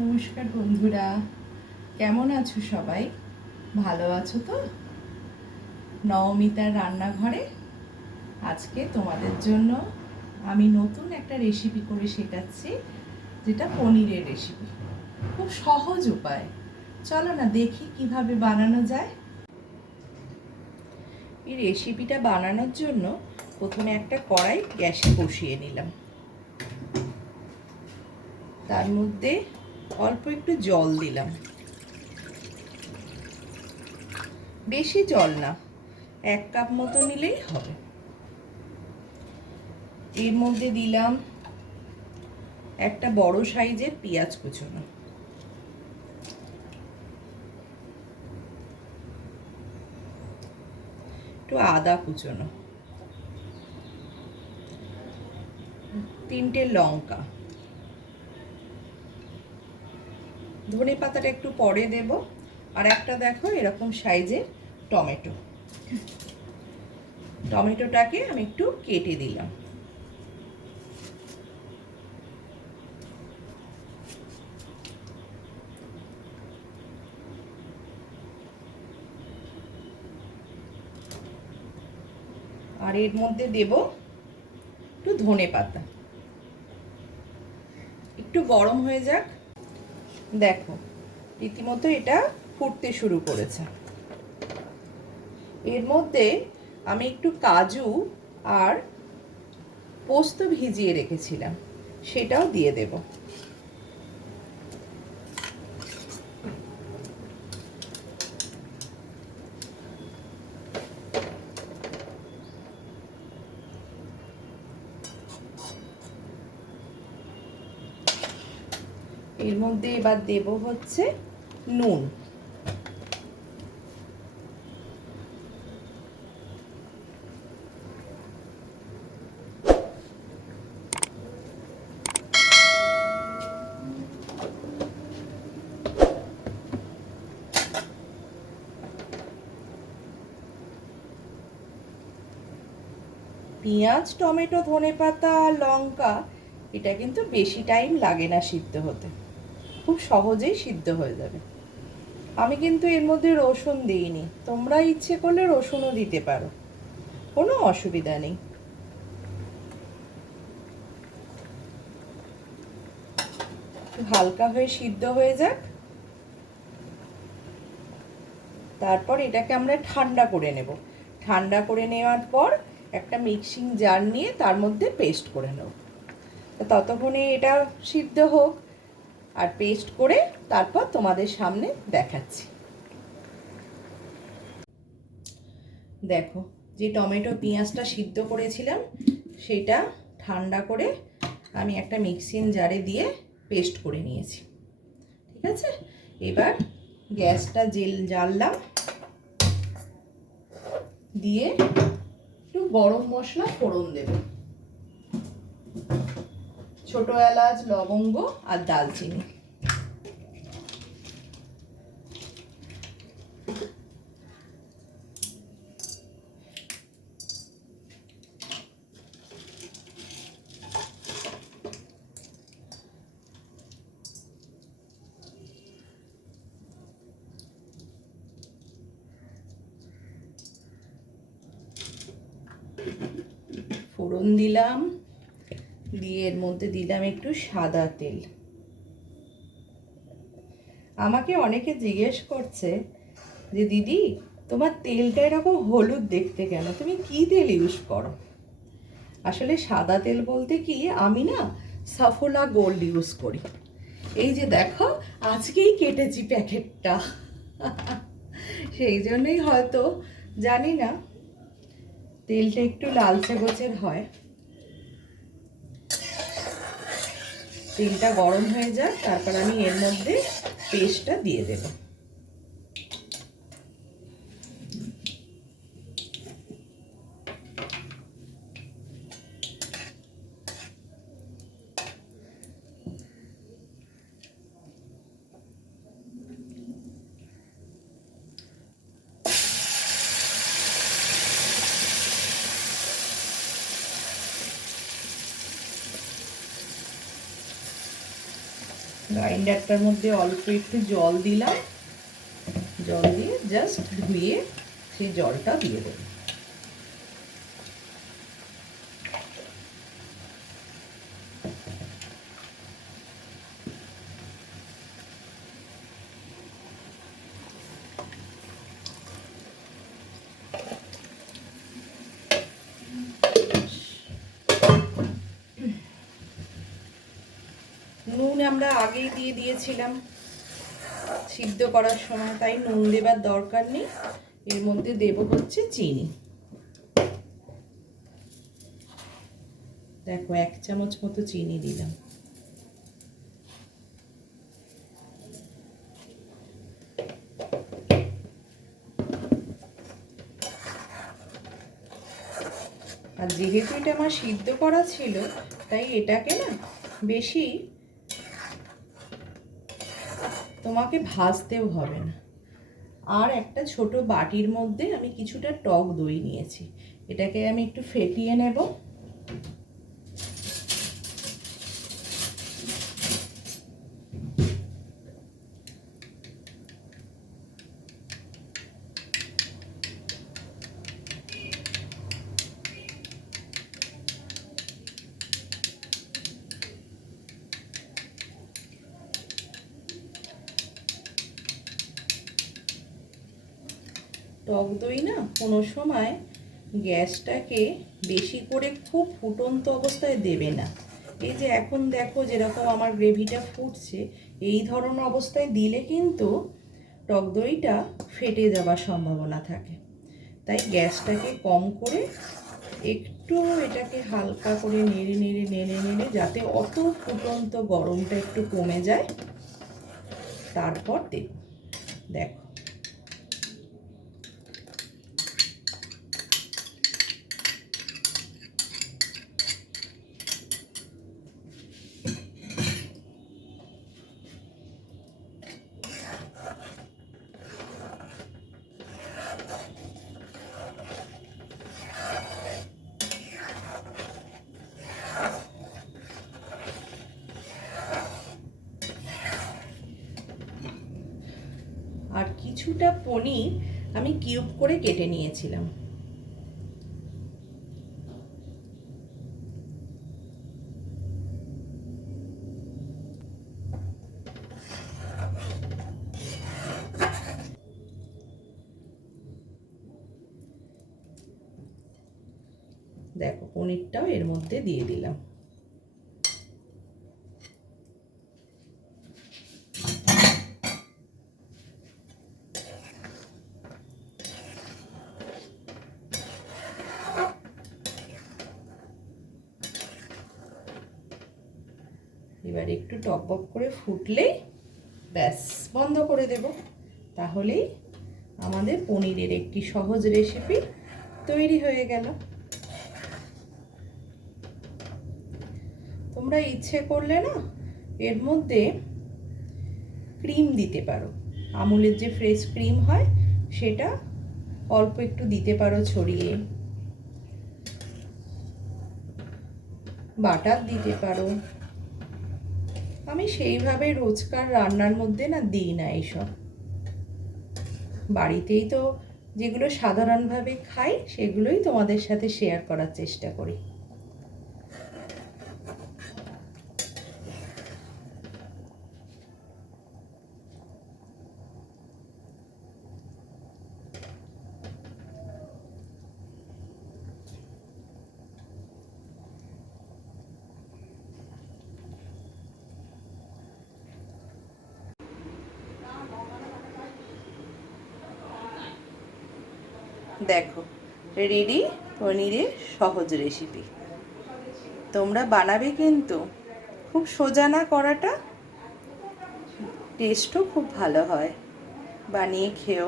নমস্কার বন্ধুরা, কেমন আছো সবাই? ভালো আছো তো? নবমিতার রান্নাঘরে আজকে তোমাদের জন্য আমি নতুন একটা রেসিপি করে শেখাচ্ছি, যেটা পনিরের রেসিপি। খুব সহজ উপায়। চলো না দেখি কিভাবে বানানো যায়। এই রেসিপিটা বানানোর জন্য প্রথমে একটা কড়াই গ্যাসে বসিয়ে নিলাম। তার মধ্যে অল্প একটু জল দিলাম, বেশি জল না, 1 কাপ মতো নিলেই হবে। এর মধ্যে দিলাম একটা বড় সাইজের পেঁয়াজ কুচোনো, একটু আদা কুচোনো, 3টে লঙ্কা, ধনে পাতাটা একটু পরে দেব, আর একটা দেখো এরকম সাইজের টমেটো। টমেটোটাকে আমি একটু কেটে দিলাম। আর এর মধ্যে দেব একটু ধনে পাতা। একটু গরম হয়ে যাক। দেখো রীতিমতো এটা ফুটতে শুরু করেছে। এর মধ্যে আমি একটু কাজু আর পোস্ত ভিজিয়ে রেখেছিলাম, সেটাও দিয়ে দেব। এর মধ্যে এবার দেব হচ্ছে নুন। পেঁয়াজ, টমেটো, ধনেপাতা আর লঙ্কা, এটা কিন্তু বেশি টাইম লাগে না সিদ্ধ হতে, খুব সহজেই সিদ্ধ হয়ে যাবে। আমি কিন্তু এর মধ্যে রসুন দিইনি, তোমরা ইচ্ছে করলে রসুনও দিতে পারো, কোনো অসুবিধা নেই। হালকা হয়ে সিদ্ধ হয়ে যাক, তারপর এটাকে আমরা ঠান্ডা করে নেব। ঠান্ডা করে নেওয়ার পর একটা মিক্সিং জার নিয়ে তার মধ্যে পেস্ট করে নেব। ততক্ষণে এটা সিদ্ধ হোক, আর পেস্ট করে তারপর তোমাদের সামনে দেখাচ্ছি। দেখো, যে টমেটো পেঁয়াজটা সিদ্ধ করেছিলাম সেটা ঠান্ডা করে আমি একটা মিক্সিং জারে দিয়ে পেস্ট করে নিয়েছি। ঠিক আছে, এবার গ্যাসটা জ্বাললাম, দিয়ে একটু গরম মশলা ফোড়ন দেব। ছোট এলাচ, লবঙ্গ আর দালচিনি। ফোড়ন দিলাম, দিয়ে এর মধ্যে দিলাম একটু সাদা তেল। আমাকে অনেকে জিজ্ঞেস করছে যে দিদি, তোমার তেলটা এরকম হলুদ দেখতে কেন, তুমি কি তেল ইউজ করো? আসলে সাদা তেল বলতে কি, আমি না সাফোলা গোল্ড ইউজ করি। এই যে দেখো, আজকেই কেটেছি প্যাকেটটা, সেই জন্যই হয়তো, জানি না, তেলটা একটু লালচে গোছের হয়। তেলটা গরম হয়ে যাক, তারপর আমি এর মধ্যে পেস্টটা দিয়ে দেব। গ্রাইন্ডারটার মধ্যে অল্প একটু জল দিলাম, জল দিয়ে জাস্ট ধুয়ে সেই জলটা দিয়ে দেবো। নুন আমরা আগেই দিয়ে দিয়েছিলাম সিদ্ধ করার সময়, তাই নুন দেবার দরকার নেই। এর মধ্যে দেব হচ্ছে চিনি। দেখো 1 চামচ মতো চিনি দিলাম। আর যেহেতু এটা আমার সিদ্ধ করা ছিল, তাই এটাকে না বেশি তোমাকে ভাজতেও হবে না। আর একটা ছোট বাটির মধ্যে আমি কিছুটা টক দই নিয়েছি, এটাকে আমি একটু ফেটিয়ে নেব। টক দই না কোনো সময় গ্যাসটাকে বেশি করে খুব ফুটন্ত অবস্থায় দেবে না। এই যে এখন দেখো যেরকম আমার গ্রেভিটা ফুটছে, এই ধরনের অবস্থায় দিলে কিন্তু টক দইটা ফেটে যাবার সম্ভাবনা থাকে। তাই গ্যাসটাকে কম করে একটু এটাকে হালকা করে নেড়ে নেড়ে নেড়ে নেড়ে যাতে অত ফুটন্ত গরমটা একটু কমে যায়, তারপর দেখো আর কিছুটা পনির আমি কিউব করে কেটে নিয়েছিলাম। দেখো পনিরটাও এর মধ্যে দিয়ে দিলাম। এবার একটু টকবক করে ফুটলেই ব্যাস বন্ধ করে দেব। তাহলেই আমাদের পনিরের একটি সহজ রেসিপি তৈরি হয়ে গেল। তোমরা ইচ্ছে করলে না এর মধ্যে ক্রিম দিতে পারো, আমুলের যে ফ্রেশ ক্রিম হয় সেটা অল্প একটু দিতে পারো ছড়িয়ে, বাটার দিতে পারো। আমি সেইভাবে রোজকার রান্নার মধ্যে না দিই না এইসব, বাড়িতেই তো যেগুলো সাধারণভাবে খাই সেগুলোই তোমাদের সাথে শেয়ার করার চেষ্টা করি। দেখো রেডি পনিরের সহজ রেসিপি। তোমরা বানাবে কিন্তু, খুব সোজা না করাটা, টেস্টও খুব ভালো হয়। বানিয়ে খেও।